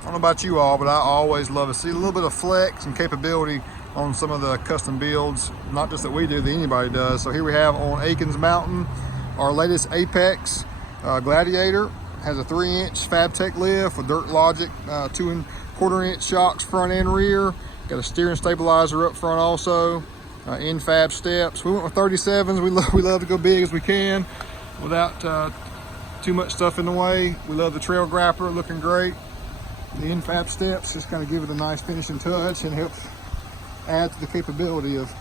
I don't know about you all, but I always love to see a little bit of flex and capability on some of the custom builds, not just that we do, that anybody does. So here we have on Akins Mountain, our latest Apex Gladiator. Has a 3-inch Fabtech lift with Dirt Logic 2 1/4-inch shocks front and rear. Got a steering stabilizer up front also. In Fab steps. We went with 37s. We love to go big as we can without too much stuff in the way. We love the trail grappler, looking great. The in Fab steps just kind of give it a nice finishing touch and help add to the capability of,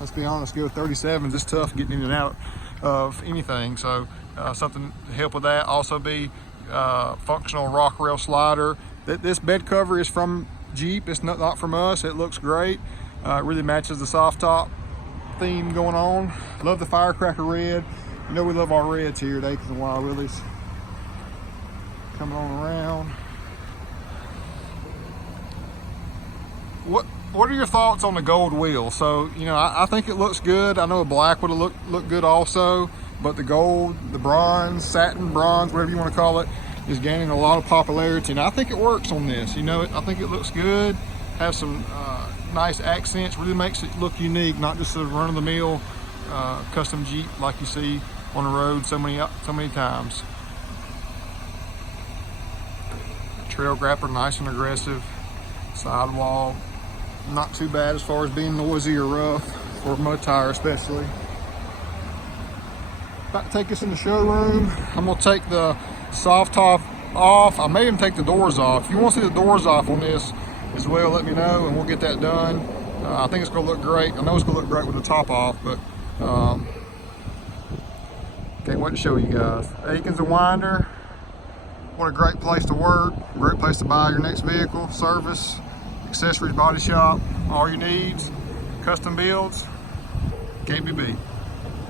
let's be honest, go with 37s. It's tough getting in and out of anything. So something to help with that. Also be functional rock rail slider. This bed cover is from Jeep. It's not from us. It looks great. It really matches the soft top theme going on. Love the firecracker red. You know we love our reds here at Akins and Wild Willies. Coming on around. What are your thoughts on the gold wheel? So, you know, I think it looks good. I know a black would have looked good also, but the gold, the bronze, satin, bronze, whatever you want to call it, is gaining a lot of popularity, and I think it works on this. You know, I think it looks good. Has some nice accents, really makes it look unique, not just a run-of-the-mill custom Jeep like you see on the road so many times. Trail grappler, nice and aggressive. Sidewall, not too bad as far as being noisy or rough, for a mud tire especially. About to take this in the showroom. I'm gonna take the soft top off. I may even take the doors off. If you want to see the doors off on this as well, let me know and we'll get that done. I think it's gonna look great. I know it's gonna look great with the top off, but can't wait to show you guys. Akins and Winder, what a great place to work, great place to buy your next vehicle, service, accessories, body shop, all your needs, custom builds, can't be beat.